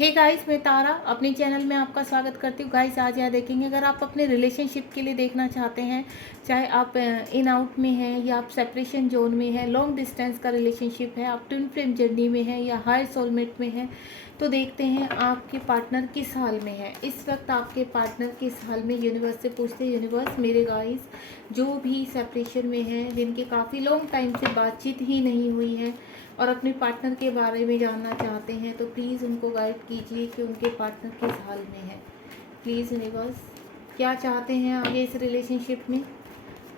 Hey guys, मैं तारा अपने channel में आपका स्वागत करती हूँ। गाइस, आज यहाँ देखेंगे, अगर आप अपने रिलेशनशिप के लिए देखना चाहते हैं, चाहे आप इन आउट में हैं या आप सेपरेशन जोन में हैं, लॉन्ग डिस्टेंस का रिलेशनशिप है, आप ट्विन फ्लेम जर्नी में हैं या हाई सोलमेट में हैं, तो देखते हैं आपके पार्टनर किस हाल में है इस वक्त। आपके पार्टनर किस हाल में, यूनिवर्स से पूछते हैं। यूनिवर्स, मेरे गाइस जो भी सेपरेशन में हैं, जिनके काफ़ी लॉन्ग टाइम से बातचीत ही नहीं हुई है और अपने पार्टनर के बारे में जानना चाहते हैं, तो प्लीज़ उनको गाइड कीजिए कि उनके पार्टनर किस हाल में है। प्लीज़ यूनिवर्स, क्या चाहते हैं आगे इस रिलेशनशिप में,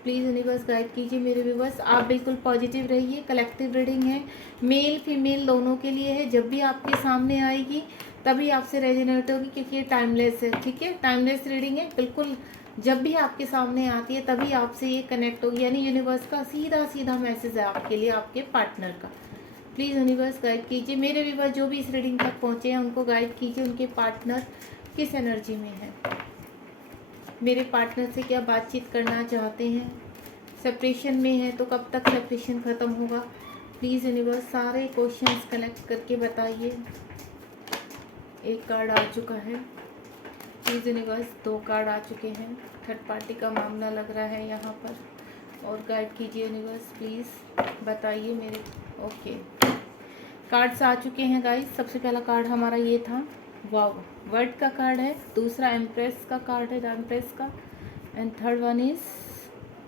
प्लीज़ यूनिवर्स गाइड कीजिए मेरे व्यूवर्स। आप बिल्कुल पॉजिटिव रहिए। कलेक्टिव रीडिंग है, मेल फीमेल दोनों के लिए है। जब भी आपके सामने आएगी तभी आपसे रेजोनेट होगी, क्योंकि ये टाइमलेस है। ठीक है, टाइमलेस रीडिंग है बिल्कुल। जब भी आपके सामने आती है तभी आपसे ये कनेक्ट होगी, यानी यूनिवर्स का सीधा सीधा मैसेज है आपके लिए, आपके पार्टनर का। प्लीज़ यूनिवर्स गाइड कीजिए मेरे व्यूवर्स। जो भी इस रीडिंग तक पहुँचे हैं उनको गाइड कीजिए, उनके पार्टनर किस एनर्जी में है, मेरे पार्टनर से क्या बातचीत करना चाहते हैं, सेपरेशन में है तो कब तक सेपरेशन ख़त्म होगा। प्लीज़ यूनिवर्स सारे क्वेश्चंस कलेक्ट करके बताइए। एक कार्ड आ चुका है। प्लीज़ यूनिवर्स, 2 कार्ड आ चुके हैं। थर्ड पार्टी का मामला लग रहा है यहाँ पर, और गाइड कीजिए यूनिवर्स, प्लीज़ बताइए मेरे। ओके, कार्ड्स आ चुके हैं गाइस। सबसे पहला कार्ड हमारा ये था, वाव, वर्ड का कार्ड है। दूसरा एम्प्रेस का कार्ड है, द एम्प्रेस का। And third one is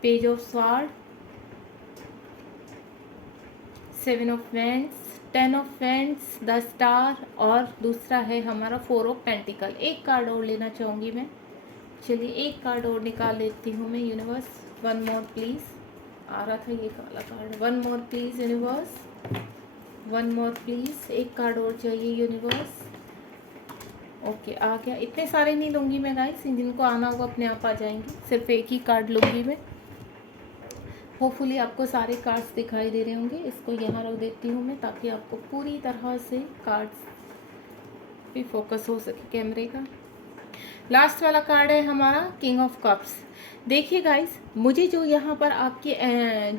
page of sword, 7 of vends, 10 of vends, the star, और दूसरा है हमारा 4 ऑफ पेंटिकल। एक कार्ड और लेना चाहूँगी मैं। चलिए एक कार्ड और निकाल लेती हूँ मैं यूनिवर्स। One more please. आ रहा था ये काला card. One more please universe, one more please. एक कार्ड और चाहिए यूनिवर्स। ओके, आ गया। इतने सारे नहीं लूँगी मैं गाइस, जिनको आना होगा अपने आप आ जाएंगे। सिर्फ एक ही कार्ड लूँगी मैं। होपफुली आपको सारे कार्ड्स दिखाई दे रहे होंगे। इसको यहाँ रख देती हूँ मैं, ताकि आपको पूरी तरह से कार्ड्स पे फोकस हो सके कैमरे का। लास्ट वाला कार्ड है हमारा किंग ऑफ कप्स। देखिए गाइस, मुझे जो यहाँ पर आपकी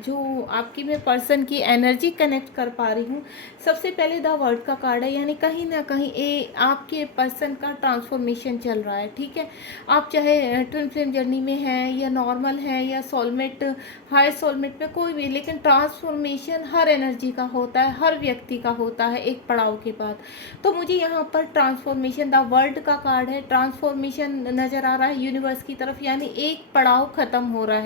जो आपकी मैं पर्सन की एनर्जी कनेक्ट कर पा रही हूँ, सबसे पहले द वर्ड का कार्ड है, यानी कहीं ना कहीं आपके पर्सन का ट्रांसफॉर्मेशन चल रहा है। ठीक है, आप चाहे ट्विन फ्लेम जर्नी में हैं या नॉर्मल है या सोलमेट, हाई सोलमेट में, कोई भी, लेकिन ट्रांसफॉर्मेशन हर एनर्जी का होता है, हर व्यक्ति का होता है एक पड़ाव के बाद। तो मुझे यहाँ पर ट्रांसफॉर्मेशन, द वर्ल्ड का कार्ड है, ट्रांसफॉर्मेशन नज़र आ रहा है यूनिवर्स की तरफ, यानी एक पड़ाव ख़त्म हो रहा है।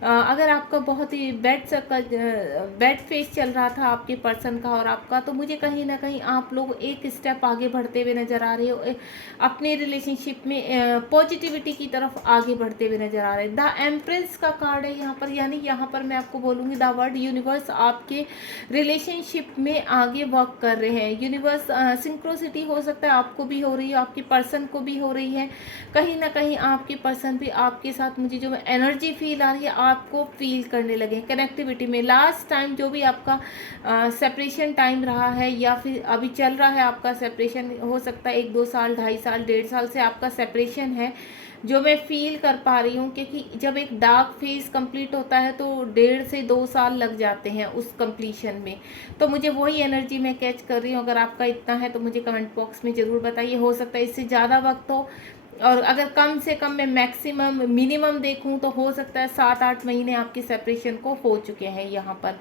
अगर आपका बहुत ही बैड फेस चल रहा था आपके पर्सन का और आपका, तो मुझे कहीं ना कहीं आप लोग एक स्टेप आगे बढ़ते हुए नज़र आ रहे हो, अपने रिलेशनशिप में पॉजिटिविटी की तरफ आगे बढ़ते हुए नज़र आ रहे हैं। द एम्प्रेस का कार्ड है यहाँ पर, यानी यहाँ पर मैं आपको बोलूँगी द वर्ड यूनिवर्स आपके रिलेशनशिप में आगे वर्क कर रहे हैं। यूनिवर्स सिंक्रोसिटी हो सकता है आपको भी हो रही है, आपके पर्सन को भी हो रही है। कहीं ना कहीं आपके पर्सन भी आपके साथ, मुझे जो एनर्जी फील आ रही है, आपको फील करने लगे कनेक्टिविटी में। लास्ट टाइम जो भी आपका सेपरेशन टाइम रहा है, या फिर अभी चल रहा है आपका सेपरेशन, हो सकता है 1-2 साल, 2.5 साल, 1.5 साल से आपका सेपरेशन है, जो मैं फील कर पा रही हूँ। क्योंकि जब एक डार्क फेज कंप्लीट होता है तो 1.5 से 2 साल लग जाते हैं उस कंप्लीशन में। तो मुझे वही एनर्जी मैं कैच कर रही हूँ। अगर आपका इतना है तो मुझे कमेंट बॉक्स में ज़रूर बताइए। हो सकता है इससे ज़्यादा वक्त हो, और अगर कम से कम मैं मैक्सिमम मिनिमम देखूं तो हो सकता है 7-8 महीने आपके सेपरेशन को हो चुके हैं यहाँ पर।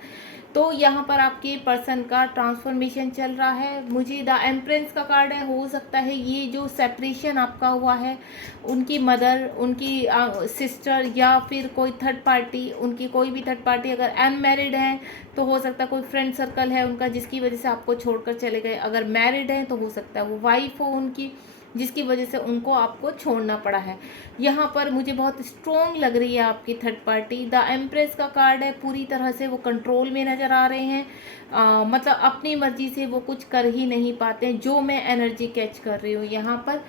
तो यहाँ पर आपके पर्सन का ट्रांसफॉर्मेशन चल रहा है। मुझे द एम्प्रेस का कार्ड है, हो सकता है ये जो सेपरेशन आपका हुआ है, उनकी मदर, उनकी सिस्टर, या फिर कोई थर्ड पार्टी, उनकी कोई भी थर्ड पार्टी अगर अनमैरिड है तो हो सकता है कोई फ्रेंड सर्कल है उनका जिसकी वजह से आपको छोड़कर चले गए। अगर मैरिड है तो हो सकता है वो वाइफ हो उनकी, जिसकी वजह से उनको आपको छोड़ना पड़ा है। यहाँ पर मुझे बहुत स्ट्रॉन्ग लग रही है आपकी थर्ड पार्टी। द एम्प्रेस का कार्ड है, पूरी तरह से वो कंट्रोल में नज़र आ रहे हैं। मतलब अपनी मर्जी से वो कुछ कर ही नहीं पाते हैं, जो मैं एनर्जी कैच कर रही हूँ यहाँ पर।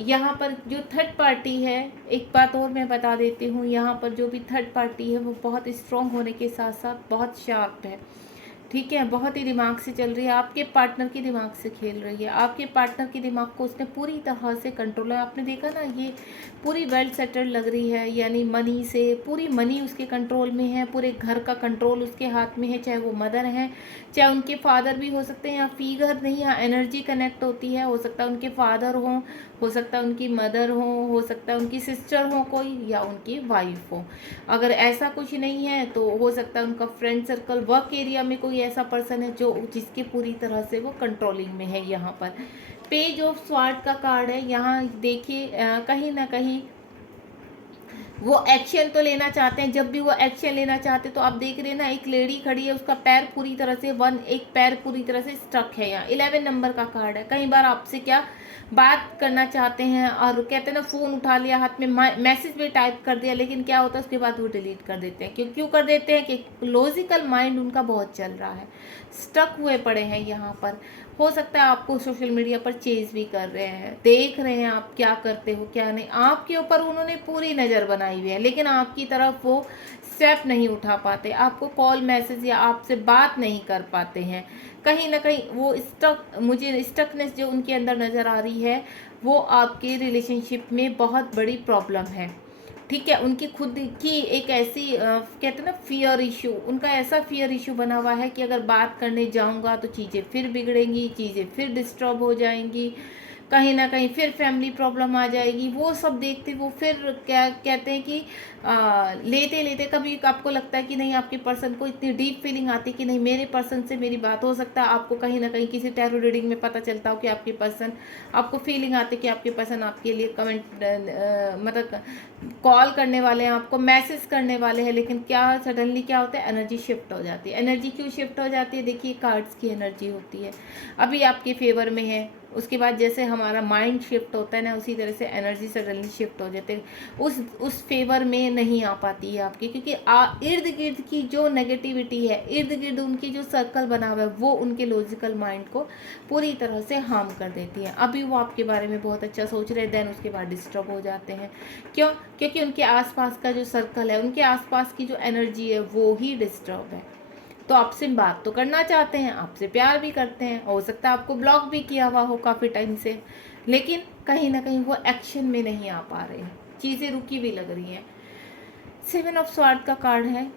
यहाँ पर जो थर्ड पार्टी है, एक बात और मैं बता देती हूँ, यहाँ पर जो भी थर्ड पार्टी है वो बहुत स्ट्रॉन्ग होने के साथ साथ बहुत शार्प है। ठीक है, बहुत ही दिमाग से चल रही है, आपके पार्टनर के दिमाग से खेल रही है, आपके पार्टनर के दिमाग को उसने पूरी तरह से कंट्रोल है। आपने देखा ना, ये पूरी वेल सेटल्ड लग रही है, यानी मनी से पूरी मनी उसके कंट्रोल में है, पूरे घर का कंट्रोल उसके हाथ में है, चाहे वो मदर है, चाहे उनके फादर भी हो सकते हैं, या फिगर नहीं, यहाँ एनर्जी कनेक्ट होती है, हो सकता है उनके फादर हो सकता है उनकी मदर हो सकता है उनकी सिस्टर हो कोई, या उनकी वाइफ हो। अगर ऐसा कुछ नहीं है तो हो सकता है उनका फ्रेंड सर्कल, वर्क एरिया में कोई ऐसा पर्सन है जो जिसके पूरी तरह से वो कंट्रोलिंग में है। यहाँ पर पेज ऑफ स्वॉर्ड का कार्ड है। यहाँ देखिए कहीं ना कहीं वो एक्शन तो लेना चाहते हैं। जब भी वो एक्शन लेना चाहते हैं तो आप देख रहे हैं ना, एक लेडी खड़ी है, उसका पैर पूरी तरह से एक पैर पूरी तरह से स्टक है। यहाँ 11 नंबर का कार्ड है। कई बार आपसे क्या बात करना चाहते हैं और कहते हैं ना, फ़ोन उठा लिया हाथ में, मैसेज भी टाइप कर दिया, लेकिन क्या होता है उसके बाद वो डिलीट कर देते हैं। क्यों कर देते हैं कि लॉजिकल माइंड उनका बहुत चल रहा है, स्टक हुए पड़े हैं यहाँ पर। हो सकता है आपको सोशल मीडिया पर चेज भी कर रहे हैं, देख रहे हैं आप क्या करते हो क्या नहीं, आपके ऊपर उन्होंने पूरी नज़र बनाई हुई है, लेकिन आपकी तरफ वो स्टेप नहीं उठा पाते, आपको कॉल मैसेज या आपसे बात नहीं कर पाते हैं। कहीं ना कहीं वो मुझे स्टकनेस जो उनके अंदर नज़र आ रही है, वो आपके रिलेशनशिप में बहुत बड़ी प्रॉब्लम है। ठीक है, उनकी खुद की एक ऐसी कहते हैं ना फियर इशू, उनका ऐसा फियर इशू बना हुआ है कि अगर बात करने जाऊंगा तो चीज़ें फिर बिगड़ेंगी, चीज़ें फिर डिस्टर्ब हो जाएंगी, कहीं ना कहीं फिर फैमिली प्रॉब्लम आ जाएगी। वो सब देखते वो फिर क्या कहते हैं कि लेते लेते कभी आपको लगता है कि नहीं, आपके पर्सन को इतनी डीप फीलिंग आती है कि नहीं, मेरे पर्सन से मेरी बात हो सकता है। आपको कहीं ना कहीं किसी टैरो रीडिंग में पता चलता हो कि आपके पर्सन, आपको फीलिंग आती है कि आपके पर्सन आपके लिए कमेंट मतलब कॉल करने वाले हैं, आपको मैसेज करने वाले हैं, लेकिन क्या सडनली क्या होता है, एनर्जी शिफ्ट हो जाती है। एनर्जी क्यों शिफ्ट हो जाती है? देखिए, कार्ड्स की एनर्जी होती है, अभी आपके फेवर में है, उसके बाद जैसे हमारा माइंड शिफ्ट होता है ना, उसी तरह से एनर्जी सडनली शिफ्ट हो जाते हैं, उस फेवर में नहीं आ पाती है आपकी, क्योंकि इर्द गिर्द की जो नेगेटिविटी है, इर्द गिर्द उनकी जो सर्कल बना हुआ है, वो उनके लॉजिकल माइंड को पूरी तरह से हार्म कर देती है। अभी वो आपके बारे में बहुत अच्छा सोच रहे हैं, देन उसके बाद डिस्टर्ब हो जाते हैं। क्यों? क्योंकि उनके आसपास का जो सर्कल है, उनके आसपास की जो एनर्जी है, वो ही डिस्टर्ब है। तो आपसे बात तो करना चाहते हैं, आपसे प्यार भी करते हैं, हो सकता है आपको ब्लॉक भी किया हुआ हो काफ़ी टाइम से, लेकिन कहीं ना कहीं वो एक्शन में नहीं आ पा रहे हैं, चीज़ें रुकी भी लग रही हैं। 7 ऑफ स्वॉर्ड का कार्ड है।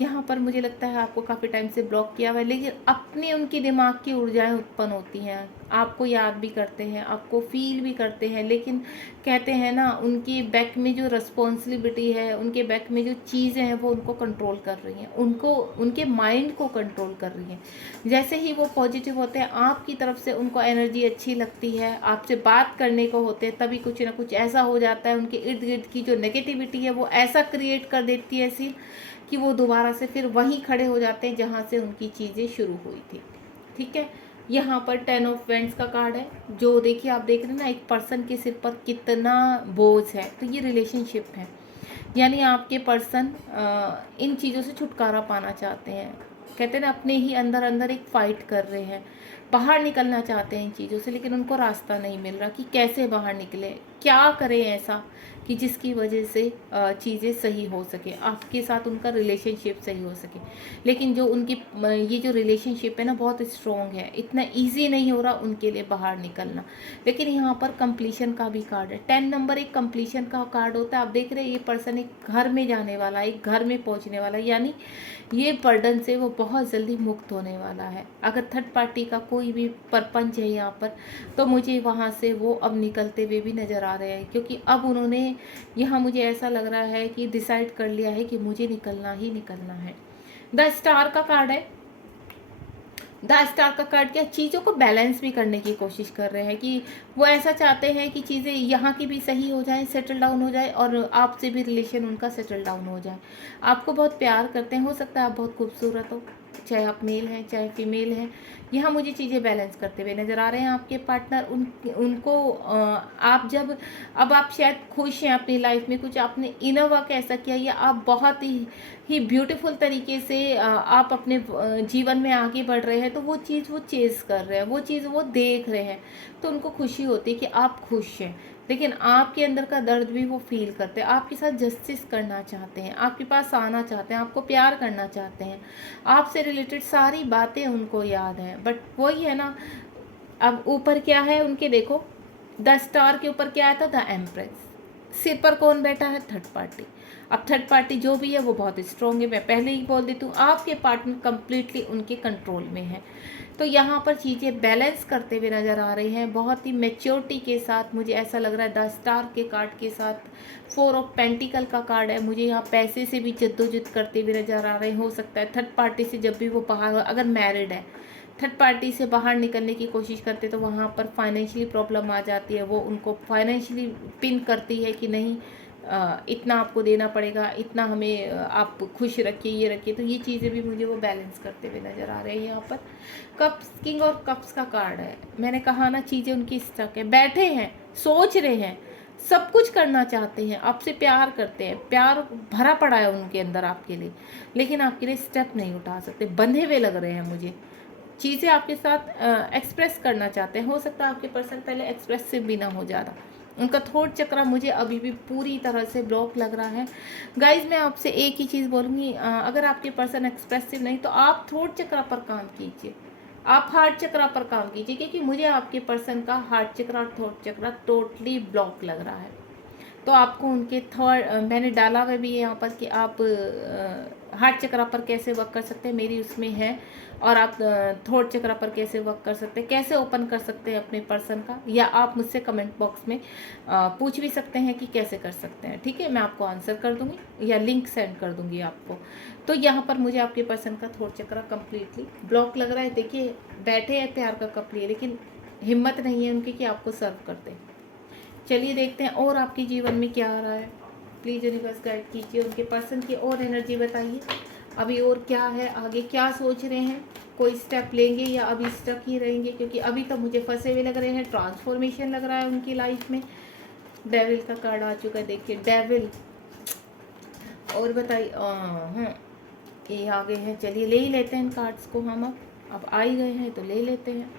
यहाँ पर मुझे लगता है आपको काफ़ी टाइम से ब्लॉक किया हुआ है, लेकिन अपने उनकी दिमाग की ऊर्जाएं उत्पन्न होती हैं, आपको याद भी करते हैं, आपको फील भी करते हैं, लेकिन कहते हैं ना, उनकी बैक में जो रिस्पॉन्सिबिलिटी है, उनके बैक में जो चीज़ें हैं, वो उनको कंट्रोल कर रही हैं, उनको उनके माइंड को कंट्रोल कर रही हैं। जैसे ही वो पॉजिटिव होते हैं, आपकी तरफ से उनको एनर्जी अच्छी लगती है, आपसे बात करने को होते हैं, तभी कुछ ना कुछ ऐसा हो जाता है, उनके इर्द गिर्द की जो नेगेटिविटी है वो ऐसा क्रिएट कर देती है सीन कि वो दोबारा से फिर वहीं खड़े हो जाते हैं जहाँ से उनकी चीज़ें शुरू हुई थी। ठीक है, यहाँ पर 10 ऑफ वेंट्स का कार्ड है, जो देखिए आप देख रहे हैं ना, एक पर्सन के सिर पर कितना बोझ है, तो ये रिलेशनशिप है, यानी आपके पर्सन इन चीज़ों से छुटकारा पाना चाहते हैं। कहते हैं ना, अपने ही अंदर अंदर एक फाइट कर रहे हैं, बाहर निकलना चाहते हैं इन चीज़ों से, लेकिन उनको रास्ता नहीं मिल रहा कि कैसे बाहर निकले, क्या करें ऐसा कि जिसकी वजह से चीज़ें सही हो सके, आपके साथ उनका रिलेशनशिप सही हो सके। लेकिन जो उनकी ये जो रिलेशनशिप है ना, बहुत स्ट्रॉन्ग है, इतना इजी नहीं हो रहा उनके लिए बाहर निकलना। लेकिन यहाँ पर कंप्लीशन का भी कार्ड है। 10 नंबर एक कंप्लीशन का कार्ड होता है। आप देख रहे हैं, ये पर्सन एक घर में जाने वाला है, एक घर में पहुँचने वाला है, यानी ये बर्डन से वो बहुत जल्दी मुक्त होने वाला है। अगर थर्ड पार्टी का कोई भी परपंच है यहाँ पर, तो मुझे वहाँ से वो अब निकलते हुए भी नज़र आ रहे हैं, क्योंकि अब उन्होंने यहाँ, मुझे ऐसा लग रहा है कि डिसाइड कर लिया है कि मुझे निकलना ही निकलना है। द स्टार का कार्ड है। द स्टार का कार्ड क्या, चीज़ों को बैलेंस भी करने की कोशिश कर रहे हैं, कि वो ऐसा चाहते हैं कि चीज़ें यहाँ की भी सही हो जाए, सेटल डाउन हो जाए, और आपसे भी रिलेशन उनका सेटल डाउन हो जाए। आपको बहुत प्यार करते हैं, हो सकता है आप बहुत खूबसूरत हो, चाहे आप मेल हैं चाहे फीमेल हैं। यहाँ मुझे चीज़ें बैलेंस करते हुए नज़र आ रहे हैं आपके पार्टनर। उनको आप जब, अब आप शायद खुश हैं अपनी लाइफ में, कुछ आपने इनर वर्क ऐसा किया, या आप बहुत ही ही ब्यूटीफुल तरीके से आप अपने जीवन में आगे बढ़ रहे हैं, तो वो चीज़ वो चेज़ कर रहे हैं, वो चीज़ वो देख रहे हैं, तो उनको खुशी होती है कि आप खुश हैं। लेकिन आपके अंदर का दर्द भी वो फील करते हैं, आपके साथ जस्टिस करना चाहते हैं, आपके पास आना चाहते हैं, आपको प्यार करना चाहते हैं, आपसे रिलेटेड सारी बातें उनको याद हैं। बट वही है ना, अब ऊपर क्या है उनके, देखो 10 स्टार के ऊपर क्या आया था, द एम्प्रेस। सिर पर कौन बैठा है, थर्ड पार्टी। अब थर्ड पार्टी जो भी है वो बहुत स्ट्रॉन्ग है, मैं पहले ही बोल देती हूँ, आपके पार्टनर कंप्लीटली उनके कंट्रोल में है। तो यहाँ पर चीज़ें बैलेंस करते हुए नज़र आ रही हैं, बहुत ही मैच्योरिटी के साथ। मुझे ऐसा लग रहा है 10 स्टार के कार्ड के साथ 4 ऑफ पेंटिकल का कार्ड है, मुझे यहाँ पैसे से भी जद्दोजहद करते हुए नज़र आ रहे हैं। हो सकता है थर्ड पार्टी से जब भी वो बाहर, अगर मैरिड है, थर्ड पार्टी से बाहर निकलने की कोशिश करते तो वहाँ पर फाइनेंशियली प्रॉब्लम आ जाती है, वो उनको फाइनेंशियली पिन करती है कि नहीं इतना आपको देना पड़ेगा, इतना हमें आप खुश रखिए, ये रखिए। तो ये चीज़ें भी मुझे वो बैलेंस करते हुए नज़र आ रही है। यहाँ पर कप्स, किंग और कप्स का कार्ड है। मैंने कहा ना, चीज़ें उनकी स्टक है, बैठे हैं, सोच रहे हैं, सब कुछ करना चाहते हैं, आपसे प्यार करते हैं, प्यार भरा पड़ा है उनके अंदर आपके लिए, लेकिन आपके लिए स्टेप नहीं उठा सकते, बंधे हुए लग रहे हैं मुझे। चीज़ें आपके साथ एक्सप्रेस करना चाहते हैं। हो सकता है आपके पर्सन पहले एक्सप्रेसिव भी ना हो ज़्यादा, उनका थॉट चक्र मुझे अभी भी पूरी तरह से ब्लॉक लग रहा है। गाइज मैं आपसे एक ही चीज़ बोलूँगी, अगर आपके पर्सन एक्सप्रेसिव नहीं तो आप थॉट चक्र पर काम कीजिए, आप हार्ट चक्र पर काम कीजिए, क्योंकि मुझे आपके पर्सन का हार्ट चक्र और थॉट चक्र टोटली ब्लॉक लग रहा है। तो आपको उनके थॉट, मैंने डाला हुआ भी है यहाँ पर कि आप हार्ट चक्र पर कैसे वर्क कर सकते हैं, मेरी उसमें है। और आप थॉट चक्र पर कैसे वर्क कर सकते हैं, कैसे ओपन कर सकते हैं अपने पर्सन का, या आप मुझसे कमेंट बॉक्स में पूछ भी सकते हैं कि कैसे कर सकते हैं। ठीक है, मैं आपको आंसर कर दूंगी या लिंक सेंड कर दूंगी आपको। तो यहाँ पर मुझे आपके पर्सन का थॉट चक्र कम्प्लीटली ब्लॉक लग रहा है। देखिए बैठे हैं प्यार का कप लिए, लेकिन हिम्मत नहीं है उनकी कि आपको सर्व कर दें। चलिए देखते हैं और आपके जीवन में क्या आ रहा है। प्लीज़ यूनिवर्स गाइड कीजिए, उनके पर्सन की और एनर्जी बताइए, अभी और क्या है, आगे क्या सोच रहे हैं, कोई स्टेप लेंगे या अभी स्टक ही रहेंगे, क्योंकि अभी तो मुझे फंसे हुए लग रहे हैं। ट्रांसफॉर्मेशन लग रहा है उनकी लाइफ में। डेविल का कार्ड आ चुका है, देखिए डेविल। और बताइए, हाँ ये आ गए हैं, चलिए ले ही लेते हैं इन कार्ड्स को हम। अब आ ही गए हैं तो ले लेते हैं।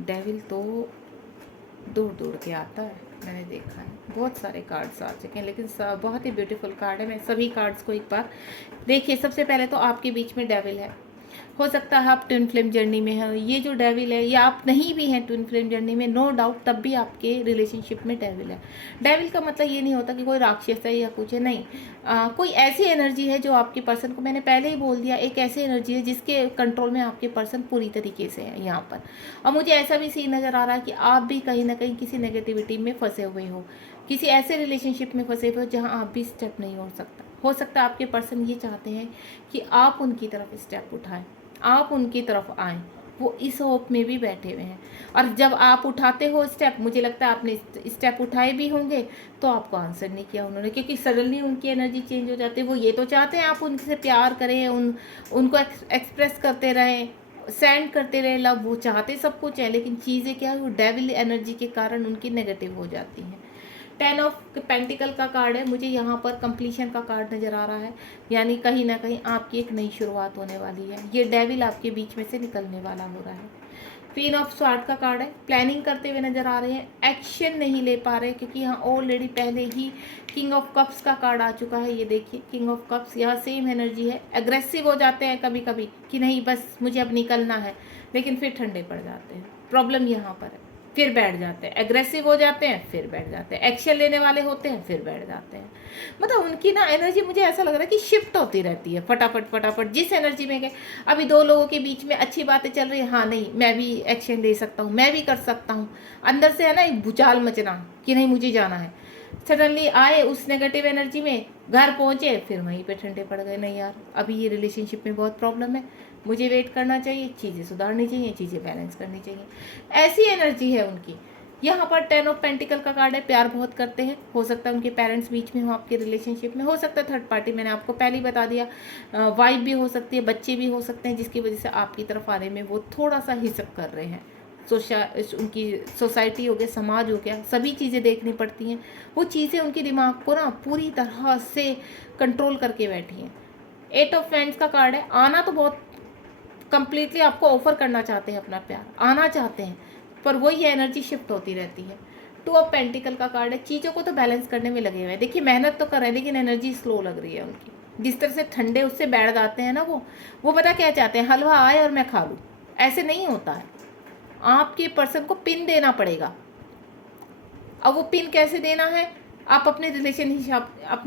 डेविल तो दूर दूर के आता है, मैंने देखा है, बहुत सारे कार्ड्स आ चुके हैं, लेकिन बहुत ही ब्यूटीफुल कार्ड है। मैं सभी कार्ड्स को एक बार देखिए। सबसे पहले तो आपके बीच में डेविल है, हो सकता है आप ट्विन फ्लेम जर्नी में हैं। ये जो डेविल है, या आप नहीं भी हैं ट्विन फ्लेम जर्नी में, नो डाउट, तब भी आपके रिलेशनशिप में डेविल है। डेविल का मतलब ये नहीं होता कि कोई राक्षस है या कुछ है, नहीं। कोई ऐसी एनर्जी है जो आपके पर्सन को, मैंने पहले ही बोल दिया, एक ऐसी एनर्जी है जिसके कंट्रोल में आपके पर्सन पूरी तरीके से है यहाँ पर। और मुझे ऐसा भी सीन नज़र आ रहा है कि आप भी कहीं ना कहीं किसी नेगेटिविटी में फंसे हुए हो, किसी ऐसे रिलेशनशिप में फंसे हुए हो जहाँ आप भी स्टेप नहीं हो सकता है आपके पर्सन ये चाहते हैं कि आप उनकी तरफ स्टेप उठाएं, आप उनकी तरफ आएं, वो इस होप में भी बैठे हुए हैं। और जब आप उठाते हो स्टेप, मुझे लगता है आपने स्टेप उठाए भी होंगे तो आपको आंसर नहीं किया उन्होंने, क्योंकि सडनली उनकी एनर्जी चेंज हो जाती है। वो ये तो चाहते हैं आप उनसे प्यार करें, उनको एक्सप्रेस करते रहें, सेंड करते रहे लव, वो चाहते सब कुछ है, लेकिन चीज़ें क्या है, वो डेविल एनर्जी के कारण उनकी नेगेटिव हो जाती हैं। 10 ऑफ पेंटिकल का कार्ड है, मुझे यहाँ पर कंप्लीशन का कार्ड नज़र आ रहा है, यानी कहीं ना कहीं आपकी एक नई शुरुआत होने वाली है। ये डेविल आपके बीच में से निकलने वाला हो रहा है। क्वीन ऑफ स्वॉर्ड का कार्ड है, प्लानिंग करते हुए नज़र आ रहे हैं, एक्शन नहीं ले पा रहे, क्योंकि यहाँ ऑलरेडी पहले ही किंग ऑफ कप्स का कार्ड आ चुका है। ये देखिए किंग ऑफ कप्स, यहाँ सेम एनर्जी है, एग्रेसिव हो जाते हैं कभी कभी कि नहीं बस मुझे अब निकलना है, लेकिन फिर ठंडे पड़ जाते हैं। प्रॉब्लम यहाँ पर है, फिर बैठ जाते हैं, एग्रेसिव हो जाते हैं, फिर बैठ जाते हैं, एक्शन लेने वाले होते हैं, फिर बैठ जाते हैं। मतलब उनकी ना एनर्जी मुझे ऐसा लग रहा है कि शिफ्ट होती रहती है फटाफट फटाफट, जिस एनर्जी में गए। अभी दो लोगों के बीच में अच्छी बातें चल रही है, हाँ नहीं मैं भी एक्शन ले सकता हूँ, मैं भी कर सकता हूँ, अंदर से है ना एक भूचाल मचना कि नहीं मुझे जाना है। सडनली आए उस नेगेटिव एनर्जी में, घर पहुँचे, फिर वहीं पे ठंडे पड़ गए, नहीं यार अभी ये रिलेशनशिप में बहुत प्रॉब्लम है, मुझे वेट करना चाहिए, चीज़ें सुधारनी चाहिए, चीज़ें बैलेंस करनी चाहिए, ऐसी एनर्जी है उनकी। यहाँ पर 10 ऑफ पेंटिकल का कार्ड है, प्यार बहुत करते हैं, हो सकता है उनके पेरेंट्स बीच में हो आपके रिलेशनशिप में, हो सकता है थर्ड पार्टी, मैंने आपको पहले ही बता दिया, वाइफ भी हो सकती है, बच्चे भी हो सकते हैं, जिसकी वजह से आपकी तरफ आने में वो थोड़ा सा हिचक कर रहे हैं, उनकी सोसाइटी हो गया, समाज हो गया, सभी चीज़ें देखनी पड़ती हैं। वो चीज़ें उनके दिमाग को ना पूरी तरह से कंट्रोल करके बैठी हैं। 8 ऑफ वैंड्स का कार्ड है। आना तो बहुत कंप्लीटली आपको ऑफर करना चाहते हैं, अपना प्यार आना चाहते हैं, पर वही एनर्जी शिफ्ट होती रहती है। 2 ऑफ पेंटिकल का कार्ड है। चीज़ों को तो बैलेंस करने में लगे हुए हैं। देखिए मेहनत तो कर रहे हैं, लेकिन एनर्जी स्लो लग रही है उनकी। जिस तरह से ठंडे उससे बैठ जाते हैं ना, वो पता क्या चाहते हैं, हलवा आए और मैं खा लूँ। ऐसे नहीं होता है। आपके पर्सन को पिन देना पड़ेगा। अब वो पिन कैसे देना है, आप अपने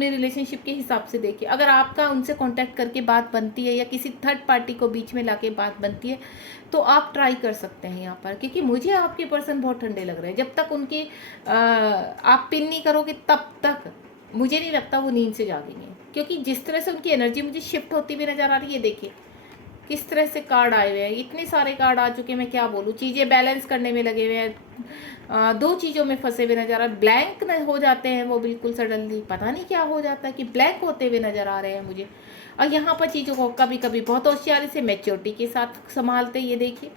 रिलेशनशिप के हिसाब से देखिए। अगर आपका उनसे कांटेक्ट करके बात बनती है या किसी थर्ड पार्टी को बीच में लाके बात बनती है, तो आप ट्राई कर सकते हैं यहाँ पर, क्योंकि मुझे आपके पर्सन बहुत ठंडे लग रहे हैं। जब तक उनकी आप पिन नहीं करोगे तब तक मुझे नहीं लगता वो नींद से जागेंगे, क्योंकि जिस तरह से उनकी एनर्जी मुझे शिफ्ट होती हुई नज़र आ रही है। देखिए किस तरह से कार्ड आए हुए हैं, इतने सारे कार्ड आ चुके हैं, मैं क्या बोलूँ। चीज़ें बैलेंस करने में लगे हुए हैं, 2 चीज़ों में फंसे हुए नज़र आ रहे हैं। ब्लैंक न हो जाते हैं वो बिल्कुल सडनली, पता नहीं क्या हो जाता है कि ब्लैंक होते हुए नज़र आ रहे हैं मुझे। और यहाँ पर चीज़ों को कभी कभी बहुत होशियारी से मैच्योरिटी के साथ संभालते हैं। ये देखिए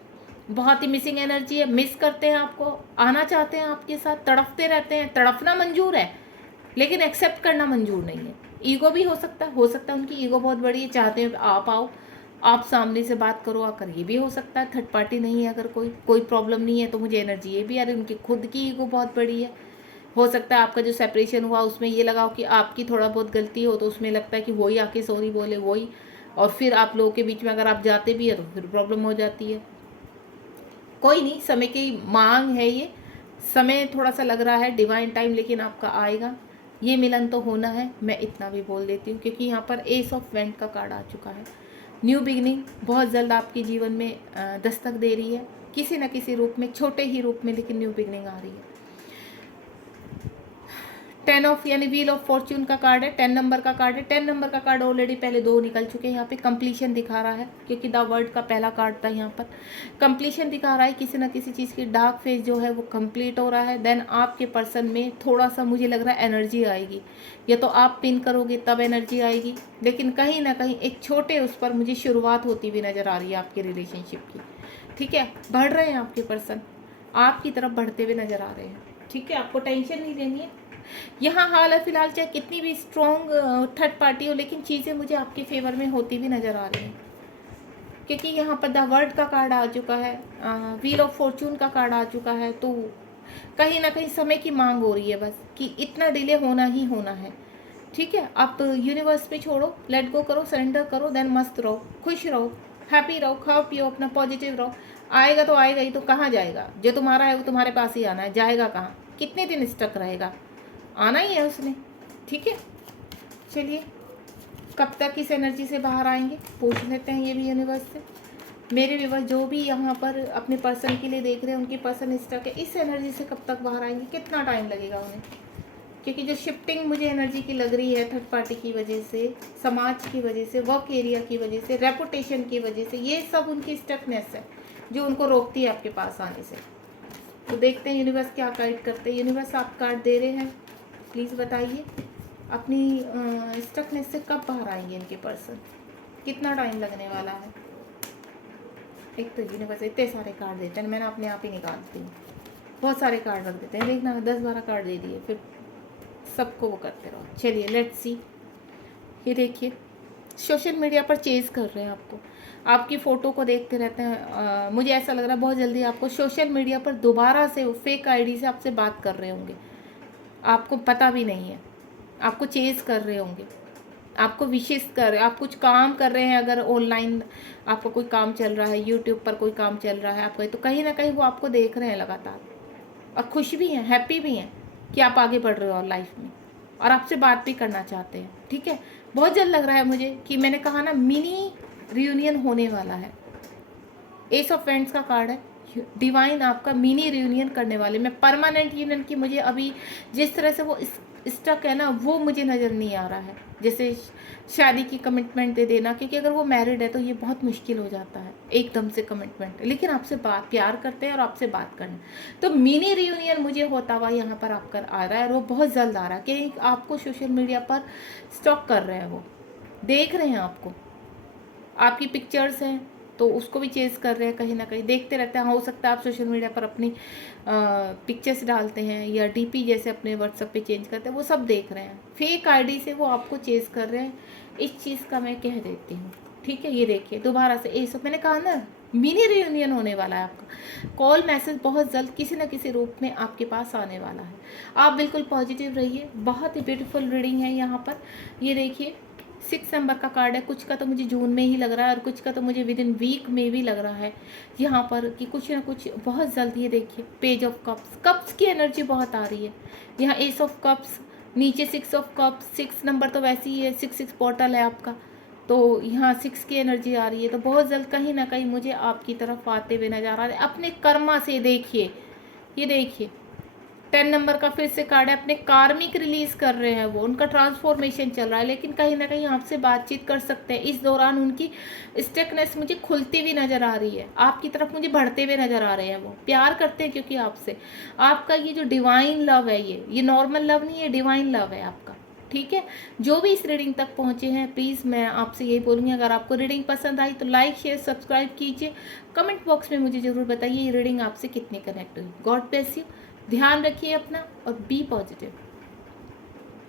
बहुत ही मिसिंग एनर्जी है, मिस करते हैं आपको, आना चाहते हैं आपके साथ, तड़पते रहते हैं। तड़पना मंजूर है, लेकिन एक्सेप्ट करना मंजूर नहीं है। ईगो भी हो सकता है उनकी ईगो बहुत बड़ी है, चाहते हैं आप आओ, आप सामने से बात करो आकर। ये भी हो सकता है थर्ड पार्टी नहीं है, अगर कोई प्रॉब्लम नहीं है तो मुझे एनर्जी ये भी आ रही है, उनकी खुद की ईगो बहुत बड़ी है। हो सकता है आपका जो सेपरेशन हुआ उसमें ये लगाओ कि आपकी थोड़ा बहुत गलती हो, तो उसमें लगता है कि वही आके सॉरी बोले वही, और फिर आप लोगों के बीच में अगर आप जाते भी है तो फिर प्रॉब्लम हो जाती है। कोई नहीं, समय की मांग है ये, समय थोड़ा सा लग रहा है, डिवाइन टाइम लेकिन आपका आएगा। ये मिलन तो होना है, मैं इतना भी बोल देती हूँ, क्योंकि यहाँ पर एस ऑफ वेंट का कार्ड आ चुका है। न्यू बिगनिंग बहुत जल्द आपके जीवन में दस्तक दे रही है, किसी न किसी रूप में, छोटे ही रूप में, लेकिन न्यू बिगनिंग आ रही है। 10 ऑफ यानी व्हील ऑफ फॉर्च्यून का कार्ड है, 10 नंबर का कार्ड है। 10 नंबर का कार्ड ऑलरेडी पहले 2 निकल चुके हैं। यहाँ पे कंप्लीशन दिखा रहा है, क्योंकि द वर्ड का पहला कार्ड था। यहाँ पर कंप्लीशन दिखा रहा है, किसी न किसी चीज़ की डार्क फेज जो है वो कंप्लीट हो रहा है। देन आपके पर्सन में थोड़ा सा मुझे लग रहा है एनर्जी आएगी, या तो आप पिन करोगे तब एनर्जी आएगी, लेकिन कहीं ना कहीं एक छोटे उस पर मुझे शुरुआत होती हुई नज़र आ रही है आपके रिलेशनशिप की। ठीक है, बढ़ रहे हैं आपके पर्सन, आपकी तरफ बढ़ते हुए नज़र आ रहे हैं। ठीक है, आपको टेंशन नहीं लेनी है। यहाँ हाल फिलहाल चाहे कितनी भी स्ट्रॉन्ग थर्ड पार्टी हो, लेकिन चीज़ें मुझे आपके फेवर में होती भी नज़र आ रही हैं, क्योंकि यहाँ पर द वर्ल्ड का कार्ड आ चुका है, व्हील ऑफ फॉर्चून का कार्ड आ चुका है। तो कहीं ना कहीं समय की मांग हो रही है बस, कि इतना डिले होना ही होना है। ठीक है, आप यूनिवर्स पे छोड़ो, लेट गो करो, सरेंडर करो, देन मस्त रहो, खुश रहो, हैप्पी रहो, खाओ पियो, अपना पॉजिटिव रहो। आएगा तो आएगा ही, तो कहाँ जाएगा? जो तुम्हारा है वो तुम्हारे पास ही आना है, जाएगा कहाँ? कितने दिन स्टक रहेगा? आना ही है उसने। ठीक है, चलिए कब तक इस एनर्जी से बाहर आएंगे पूछ लेते हैं ये भी यूनिवर्स से। मेरे व्यूअर्स जो भी यहाँ पर अपने पर्सन के लिए देख रहे हैं, उनकी पर्सन स्टक है, इस एनर्जी से कब तक बाहर आएंगे, कितना टाइम लगेगा उन्हें? क्योंकि जो शिफ्टिंग मुझे एनर्जी की लग रही है थर्ड पार्टी की वजह से, समाज की वजह से, वर्क एरिया की वजह से, रेपुटेशन की वजह से, ये सब उनकी स्टकनेस है जो उनको रोकती है आपके पास आने से। तो देखते हैं यूनिवर्स क्या गाइड करते हैं। यूनिवर्स आप कार्ड दे रहे हैं, प्लीज़ बताइए अपनी स्टकनेस से कब बाहर आएंगे इनके पर्सन, कितना टाइम लगने वाला है? एक तो यूनिवर्स इतने सारे कार्ड देते हैं, मैंने अपने आप ही निकालती हूँ, बहुत सारे कार्ड रख देते हैं, देखना 10-12 कार्ड दे दिए, फिर सबको वो करते रहो। चलिए लेट्स सी। ये देखिए सोशल मीडिया पर चेज कर रहे हैं आपको, आपकी फ़ोटो को देखते रहते हैं। मुझे ऐसा लग रहा है बहुत जल्दी आपको सोशल मीडिया पर दोबारा से फेक आईडी से आपसे बात कर रहे होंगे, आपको पता भी नहीं है, आपको चेज कर रहे होंगे, आपको विशेष कर, आप कुछ काम कर रहे हैं, अगर ऑनलाइन आपका कोई काम चल रहा है, यूट्यूब पर कोई काम चल रहा है आपका, तो कहीं ना कहीं वो आपको देख रहे हैं लगातार, और खुश भी हैं, हैप्पी भी हैं कि आप आगे बढ़ रहे हो लाइफ में, और आपसे बात भी करना चाहते हैं। ठीक है, बहुत जल्द लग रहा है मुझे कि मैंने कहा ना मिनी रियूनियन होने वाला है। एस ऑफ फ्रेंड्स का कार्ड है, डिवाइन आपका मिनी रियूनियन करने वाले। मैं परमानेंट यूनियन की मुझे अभी जिस तरह से वो स्टक है ना, वो मुझे नज़र नहीं आ रहा है, जैसे शादी की कमिटमेंट दे देना, क्योंकि अगर वो मैरिड है तो ये बहुत मुश्किल हो जाता है एकदम से कमिटमेंट, लेकिन आपसे बात प्यार करते हैं और आपसे बात करना, तो मिनी रियूनियन मुझे होता हुआ यहाँ पर आपका आ रहा है, और वो बहुत जल्द आ रहा है कि आपको सोशल मीडिया पर स्टॉक कर रहे हैं, वो देख रहे हैं आपको, आपकी पिक्चर्स हैं, तो उसको भी चेज़ कर रहे हैं कहीं ना कहीं, देखते रहते हैं। हो सकता है आप सोशल मीडिया पर अपनी पिक्चर्स डालते हैं या डीपी जैसे अपने व्हाट्सएप पे चेंज करते हैं, वो सब देख रहे हैं। फेक आईडी से वो आपको चेज़ कर रहे हैं, इस चीज़ का मैं कह देती हूँ। ठीक है, ये देखिए दोबारा से ये सब मैंने कहा ना, मिनी रियूनियन होने वाला है आपका। कॉल मैसेज बहुत जल्द किसी न किसी रूप में आपके पास आने वाला है। आप बिल्कुल पॉजिटिव रहिए। बहुत ही ब्यूटीफुल रीडिंग है यहाँ पर। ये देखिए 6 नंबर का कार्ड है। कुछ का तो मुझे जून में ही लग रहा है और कुछ का तो मुझे विद इन वीक में भी लग रहा है यहाँ पर कि कुछ ना कुछ बहुत जल्द। ये देखिए पेज ऑफ कप्स, कप्स की एनर्जी बहुत आ रही है यहाँ। एस ऑफ कप्स, नीचे 6 ऑफ कप्स, 6 नंबर तो वैसे ही है, 6 पोर्टल है आपका, तो यहाँ 6 की एनर्जी आ रही है। तो बहुत जल्द कहीं ना कहीं मुझे आपकी तरफ आते हुए नजर आ रहा है अपने कर्मा से। देखिए ये देखिए 10 नंबर का फिर से कार्ड है। अपने कार्मिक रिलीज कर रहे हैं वो, उनका ट्रांसफॉर्मेशन चल रहा है, लेकिन कहीं ना कहीं आपसे बातचीत कर सकते हैं। इस दौरान उनकी स्टेकनेस मुझे खुलती हुई नजर आ रही है, आपकी तरफ मुझे बढ़ते हुए नजर आ रहे हैं। वो प्यार करते हैं क्योंकि आपसे, आपका ये जो डिवाइन लव है, ये नॉर्मल लव नहीं है, डिवाइन लव है आपका। ठीक है, जो भी इस रीडिंग तक पहुंचे हैं, प्लीज़ मैं आपसे यही बोलूँगी, अगर आपको रीडिंग पसंद आई तो लाइक शेयर सब्सक्राइब कीजिए। कमेंट बॉक्स में मुझे ज़रूर बताइए ये रीडिंग आपसे कितनी कनेक्ट हुई। God bless you. ध्यान रखिए अपना और बी पॉजिटिव।